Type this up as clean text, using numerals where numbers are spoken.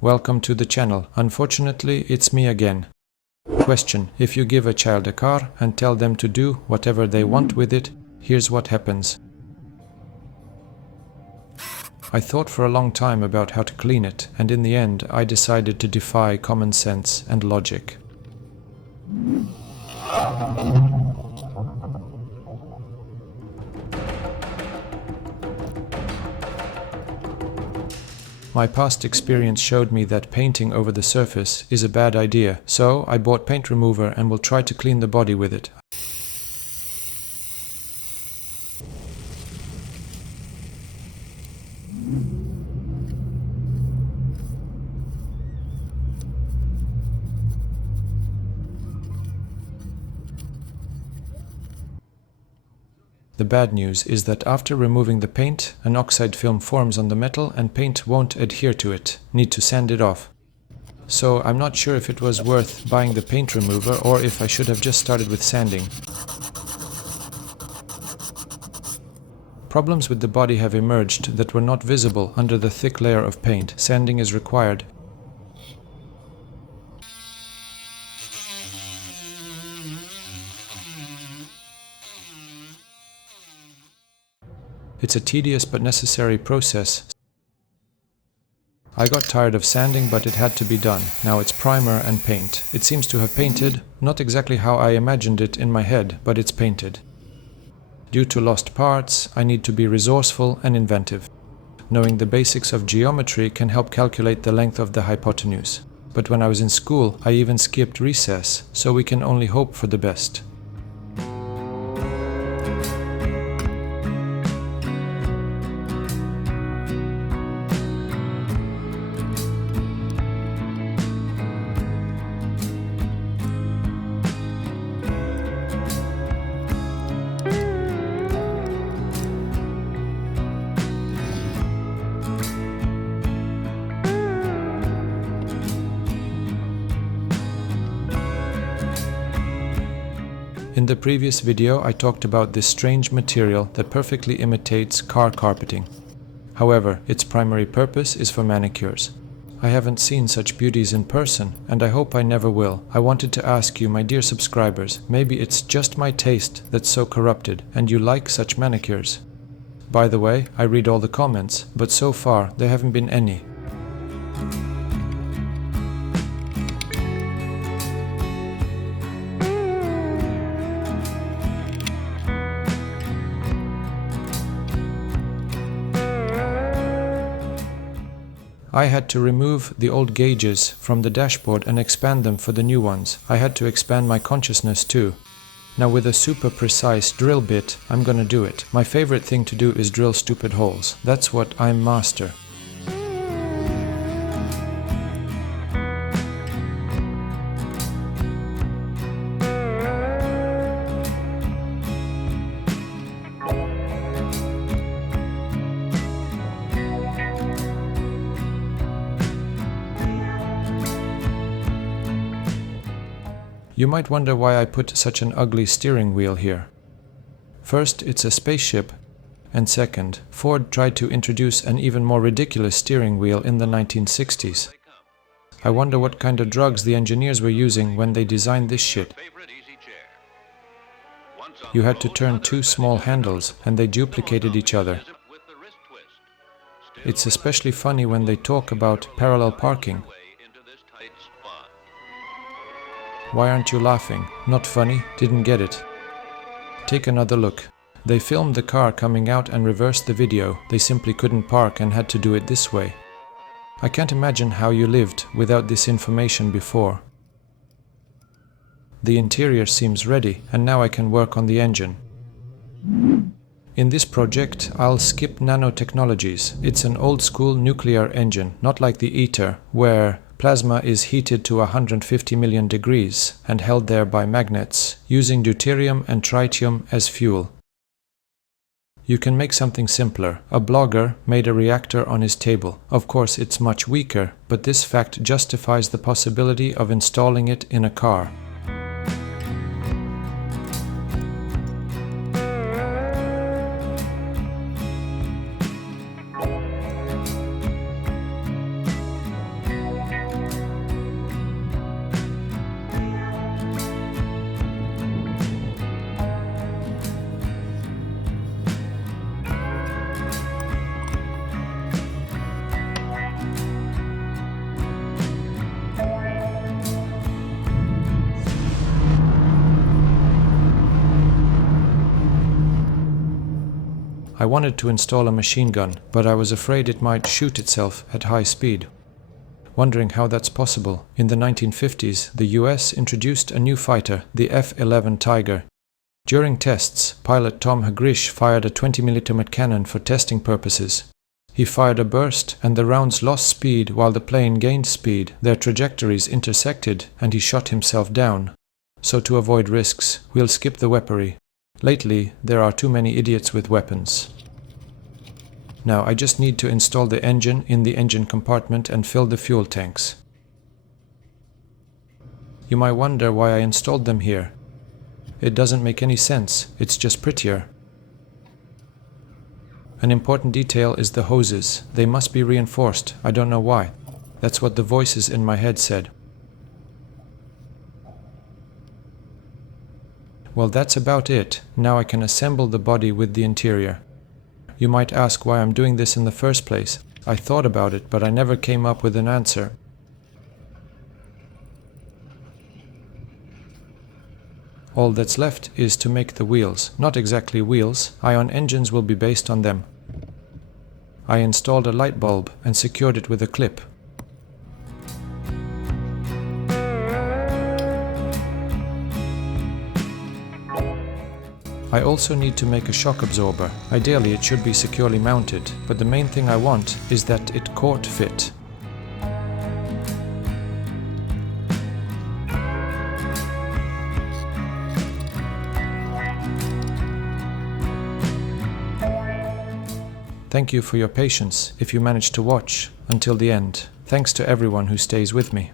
Welcome to the channel. Unfortunately, it's me again. Question: if you give a child a car and tell them to do whatever they want with it, here's what happens. I thought for a long time about how to clean it, and in the end I decided to defy common sense and logic. My past experience showed me that painting over the surface is a bad idea, so I bought paint remover and will try to clean the body with it. The bad news is that after removing the paint, an oxide film forms on the metal and paint won't adhere to it. Need to sand it off. So I'm not sure if it was worth buying the paint remover or if I should have just started with sanding. Problems with the body have emerged that were not visible under the thick layer of paint. Sanding is required. It's a tedious but necessary process. I got tired of sanding, but it had to be done. Now it's primer and paint. It seems to have painted, not exactly how I imagined it in my head, but it's painted. Due to lost parts, I need to be resourceful and inventive. Knowing the basics of geometry can help calculate the length of the hypotenuse. But when I was in school, I even skipped recess, so we can only hope for the best. In the previous video, I talked about this strange material that perfectly imitates car carpeting. However, its primary purpose is for manicures. I haven't seen such beauties in person, and I hope I never will. I wanted to ask you, my dear subscribers, maybe it's just my taste that's so corrupted, and you like such manicures. By the way, I read all the comments, but so far there haven't been any. I had to remove the old gauges from the dashboard and expand them for the new ones. I had to expand my consciousness too. Now with a super precise drill bit, I'm gonna do it. My favorite thing to do is drill stupid holes. That's what I'm master. You might wonder why I put such an ugly steering wheel here. First, it's a spaceship, and second, Ford tried to introduce an even more ridiculous steering wheel in the 1960s. I wonder what kind of drugs the engineers were using when they designed this shit. You had to turn two small handles, and they duplicated each other. It's especially funny when they talk about parallel parking. Why aren't you laughing? Not funny? Didn't get it. Take another look. They filmed the car coming out and reversed the video. They simply couldn't park and had to do it this way. I can't imagine how you lived without this information before. The interior seems ready, and now I can work on the engine. In this project, I'll skip nanotechnologies. It's an old-school nuclear engine, not like the ITER, where plasma is heated to 150 million degrees and held there by magnets, using deuterium and tritium as fuel. You can make something simpler. A blogger made a reactor on his table. Of course, it's much weaker, but this fact justifies the possibility of installing it in a car. I wanted to install a machine gun, but I was afraid it might shoot itself at high speed. Wondering how that's possible, in the 1950s, the US introduced a new fighter, the F-11 Tiger. During tests, pilot Tom Hagrish fired a 20mm cannon for testing purposes. He fired a burst, and the rounds lost speed while the plane gained speed. Their trajectories intersected, and he shot himself down. So to avoid risks, we'll skip the weaponry. Lately, there are too many idiots with weapons. Now I just need to install the engine in the engine compartment and fill the fuel tanks. You might wonder why I installed them here. It doesn't make any sense, it's just prettier. An important detail is the hoses. They must be reinforced, I don't know why. That's what the voices in my head said. Well, that's about it. Now I can assemble the body with the interior. You might ask why I'm doing this in the first place. I thought about it, but I never came up with an answer. All that's left is to make the wheels. Not exactly wheels, ion engines will be based on them. I installed a light bulb and secured it with a clip. I also need to make a shock absorber. Ideally it should be securely mounted, but the main thing I want is that it court fit. Thank you for your patience if you managed to watch until the end. Thanks to everyone who stays with me.